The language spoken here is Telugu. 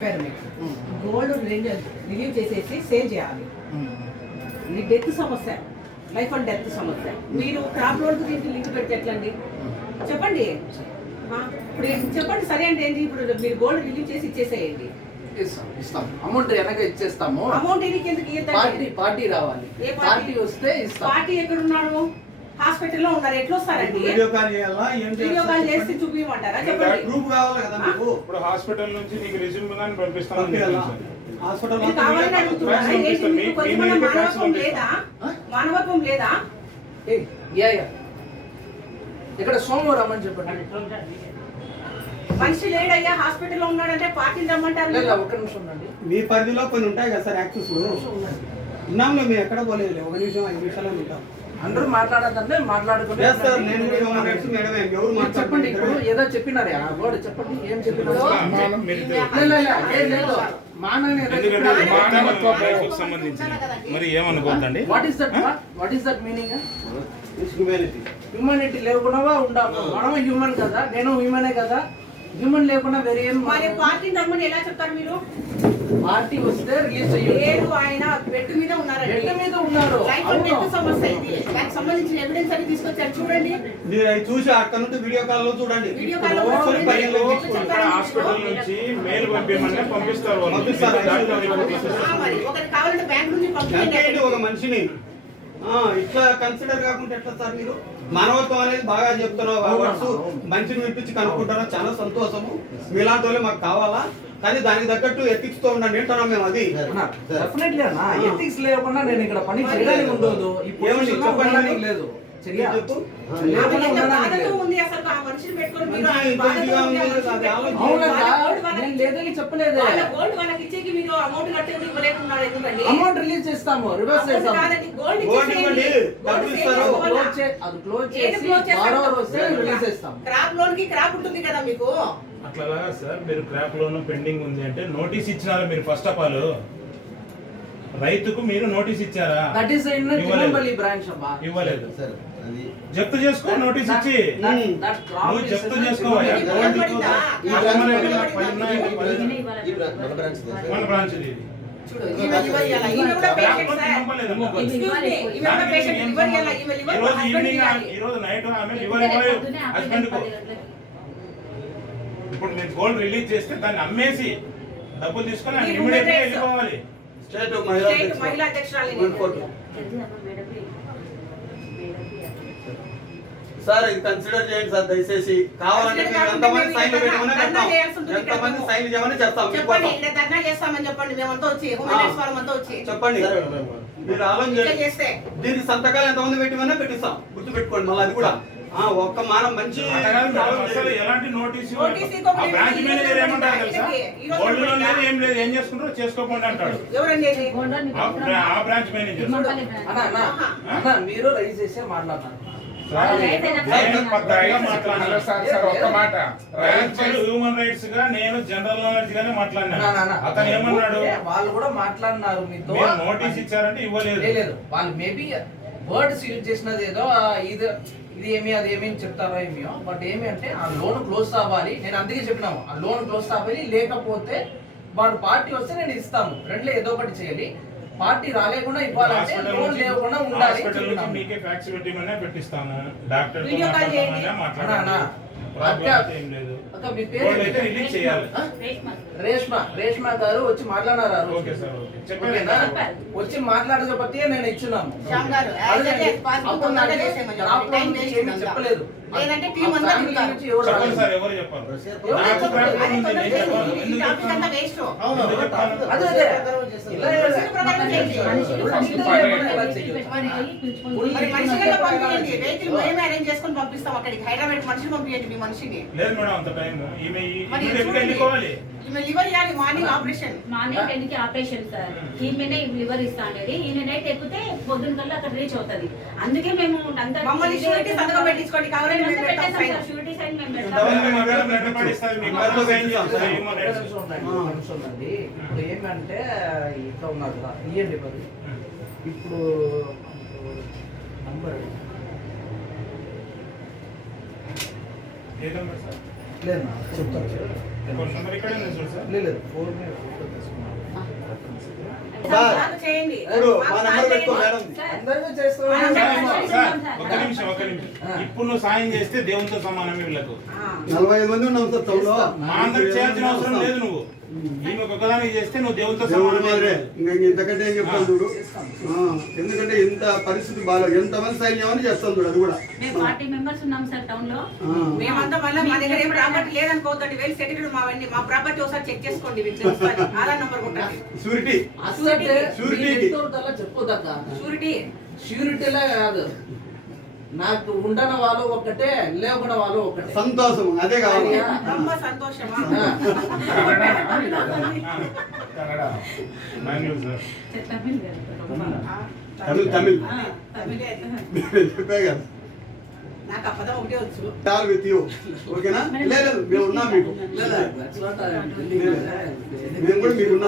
గోల్డ్ రిలీవ్ చేసేసి సేల్ చేయాలి. ఇది డెత్ సమస్య, లైఫ్ అండ్ డెత్ సమస్య. మీరు క్రాప్ లోన్ దీనికి లింక్ పెడితే ఎట్లండి చెప్పండి. ఇప్పుడు చెప్పండి సరే అంటే ఏంటి, ఇప్పుడు మీరు గోల్డ్ రిలీవ్ చేసి ఇచ్చేసేయండి. ఇస్తాం అమౌంట్ వెనక ఇచ్చేస్తాము. అమౌంట్ ఎందుకు పార్టీ రావాలి. పార్టీ వస్తే పార్టీ ఎక్కడ ఉన్నాడు? హాస్పిటల్లో ఉన్నారు. ఎట్లా వస్తారండి? వీడియో కాల్ చేయాలా? వీడియో కాల్ చేసి చూపించమంటారా? చెప్పండి. ప్రూఫ్ కావాలి కదా మీకు. ఇప్పుడు హాస్పిటల్ నుంచి నీకు రెజ్యూమ్ గాని పంపిస్తాను. హాస్పిటల్ కావాలని అడుగుతున్నారా? ఏంటి మీకు కొంచెం మానవత్వం లేదా? మానవత్వం లేదా? ఇక్కడ సోమవారం అని చెప్పండి. మనిషి లేడయ్యా, హాస్పిటల్లో ఉన్నాడంటే పార్టీని రమ్మంటారు. ఒక నిమిషం ఉండండి. మీ పరిధిలో కొన్ని ఉంటాయి కదా సార్ యాక్సెస్ ఉన్నాంలో మేము ఎక్కడ పోలేదు. 1 నిమిషం 5 నిమిషాలు ఉంటాం. అందరూ మాట్లాడదంటే మాట్లాడుకుంటే చెప్పండి. ఇప్పుడు ఏదో చెప్పినారే ఆ వర్డ్ చెప్పండి. ఏం చెప్పినారు? మరి ఏమనుకోవద్దండి. What is that meaning? Humanity లేకుండా ఉండాలి. మనం హ్యూమన్ కదా, నేను హ్యూమనే కదా. హ్యూమన్ లేకుండా వేరే ఏం? పార్టీ రమ్మని ఎలా చెప్తారు మీరు? పార్టీ వస్తే రిలీజ్ చేయలేదు. ఆయన బెడ్ మీద ఉన్నారు. సమస్య ఇది. దానికి సంబంధించిన ఎవిడెన్స్ అని తీసుకొచ్చారు చూడండి. మీరు అవి చూసి అక్కడ నుంచి వీడియో కాల్ లో చూడండి. హాస్పిటల్ నుంచి మెయిల్ పంపిస్తారు. ఒకటి కావాలంటే బ్యాంక్ నుంచి పంపించండి. ఒక మనిషిని ఇట్లా కన్సిడర్ కాకుండా ఎట్లా సార్ మీరు? మానవత్వం అనేది బాగా చెప్తున్నారు. మనిషిని వినిపించి కనుక్కుంటారా? చాలా సంతోషము. మీలాంటి వాళ్ళే మాకు కావాలా, కానీ దానికి తగ్గట్టు ఎథిక్స్ తో ఉండండి అంటున్నాం మేము. అది డెఫినెట్లీ అన్న. ఎథిక్స్ లేకుండా నేను ఇక్కడ పని చేయడానికి ఉండదు. ఏమండి చెప్పండి. లేదు చెప్పు. చెప్పలేదు. అమౌంట్ రిలీజ్ చేస్తాము, రివర్స్ చేస్తాము. క్రాప్ ఉంటుంది కదా మీకు. అట్లా సార్, మీరు క్రాప్ లోన్ పెండింగ్ ఉంది అంటే నోటీస్ ఇచ్చినారా మీరు? ఫస్ట్ ఆఫ్ ఆల్ రైతుకు మీరు నోటీస్ ఇచ్చారా? దట్ ఈస్ ఇన్ బ్రాంచ్ అబ్బా. ఇవ్వలేదు. జప్తు చేసుకో, నోటీస్ ఇచ్చి నువ్వు జప్తు చేసుకో. మన బ్రాంచ్ ఇది. ఈరోజు నైట్ ఆమె లివర్ ఇవ్వలేదు హస్బెండ్ కు. ఇప్పుడు మీరు గోల్డ్ రిలీజ్ చేస్తే దాన్ని అమ్మేసి డబ్బులు తీసుకొని ఆయన ఇమ్మీడియట్ గా వెళ్ళిపోవాలి. మహిళా అధ్యక్షురాలు సార్ ఇది కన్సిడర్ చేయండి సార్ దయచేసి. కావాలంటే ఎంతమంది సైన్లు పెట్టమని చెప్తాం, ఎంతమంది సైన్లు చేయమని చెప్తాం. చెప్పండి. మీరు ఆలోచన చేస్తే దీనికి సంతకాలు ఎంతమంది పెట్టమన్నా పెట్టిస్తాం. గుర్తు పెట్టుకోండి. మళ్ళీ అది కూడా ఒక్క మనం మంచి ఎలాంటి నోటీస్ బ్రాంచ్ మేనేజర్ ఏమంటారు తెలుసా? గోల్డ్ లోన్ లేదు, ఏం లేదు, ఏం చేసుకుంటారో చేసుకోకండి అంటాడు ఆ బ్రాంచ్ మేనేజర్. మీరు రైజ్ చేసే మాట్లాడతారు. హ్యూమన్ రైట్స్ గా నేను జనరల్ నాలెడ్జ్ గానే మాట్లాడినా. అతను ఏమన్నాడు? వాళ్ళు కూడా మాట్లాడినారు మీతో. నోటీస్ ఇచ్చారంటే ఇవ్వలేదు. లేదు, వాళ్ళు మేబీ వర్డ్స్ యూజ్ చేసినది ఏదో ఇది ఏమి అది ఏమి చెప్తారో ఏమియో. బట్ ఏమి అంటే ఆ లోన్ క్లోజ్ అవ్వాలి. నేను అందుకే చెప్పినాము ఆ లోన్ క్లోజ్ అవ్వాలి. లేకపోతే వాడు పార్టీ వస్తే నేను ఇస్తాము. రెండులో ఏదో ఒకటి చేయాలి. పార్టీ రాలేకుండా ఇవ్వాలంటే లోన్ లేకుండా ఉండాలి. మీకే ఫ్యాక్స్ పెట్టిమనే పెట్టిస్తాము. డాక్టర్ రేష్మా గారు వచ్చి మాట్లాడారు. వచ్చి మాట్లాడకపోతే నేను ఇచ్చున్నాము. చెప్పలేదు. పంపిస్తాం అక్కడికి. హైదరాబాద్ మనుషులు పంపించండి. మీ మనిషిని లేదు మేడం, అంత టైం లివర్ ఇవ్వాలి. మార్నింగ్ ఆపరేషన్, మార్నింగ్ 10 కి ఆపరేషన్ సార్. ఈమెనే లివర్ ఇస్తా అనేది. ఈయన నైట్ ఎక్కితే పొద్దున్న కల్లా అక్కడ రీచ్ అవుతుంది. అందుకే మేము మమ్మల్ని షూరిటీ సంతకం పెట్టించుకోండి. కావాలని షూరిటీ సైన్ మేము ఇప్పుడు ఏమంటే ఇట్లా ఉన్నారు కదా, ఇవ్వండి. మరి ఇప్పుడు నంబర్ లేదు చెప్తాను. ఫోన్ నెంబర్ ఇక్కడే ఉంది చూడు సార్. లేదు సార్, మాకు చేయండి. ఇప్పుడు మా మాకు నెంబర్ పెట్టుకో చేయండి. మేడం. సార్, అందరికీ చేసుకోవాలి. మనం సార్, సార్, ఒక్క నిమిషం. ఇప్పుడు నువ్వు సాయం చేస్తే దేవునితో సమానమే వీళ్ళకు. ఆ. 45 మంది ఉన్నాం సార్ టౌన్లో. మా అందరికి చేయాల్సిన అవసరం లేదు నువ్వు. ఈమె ఒక్కదానికి చేస్తే నువ్వు దేవునితో దేవుడి మాదిరే. సమానమే. ఇంకా ఇంతకంటే ఏం చెప్తాను చూడు. ఎందుకంటే ఇంత పరిస్థితి బాగాలేదు. ఎంతమంది సైన్యం అని చేస్తాను చూడు అది కూడా. మేము 40 మెంబర్స్ ఉన్నాం సార్ టౌన్ లో. మేమంతా మళ్ళీ మా దగ్గర ఏం ప్రాపర్టీ లేదనుకోవద్దండి. వెళ్ళి సెక్రటరీ మావన్నీ మా ప్రాపర్టీ ఒకసారి చెక్ చేసుకోండి. మీకు తెలుస్తుంది. ఆధార్ నంబర్ కొట్టండి. షూరిటీ. షూరిటీకి. చెప్పొద్దక్క షూరిటీ. ష్యూరిటీలే కాదు, నాకు ఉండని వాళ్ళు ఒక్కటే, లేకుండా వాళ్ళు ఒక్కటే. సంతోషం అదే కావాలి. ரொம்ப సంతోషమా? కన్నడ, బెంగళూరు సార్. తమిళ్ గారు. తమిళ్ ఆ, తమిళే అది. చెప్పే కదా. నాకు ఆ పదం ఒకటే వచ్చు. చాలు విత్ యూ. ఓకేనా? లేదు మేము ఉన్నాం మీకు. లేదా అట్లా మేము కూడా మీకు ఉన్నాం.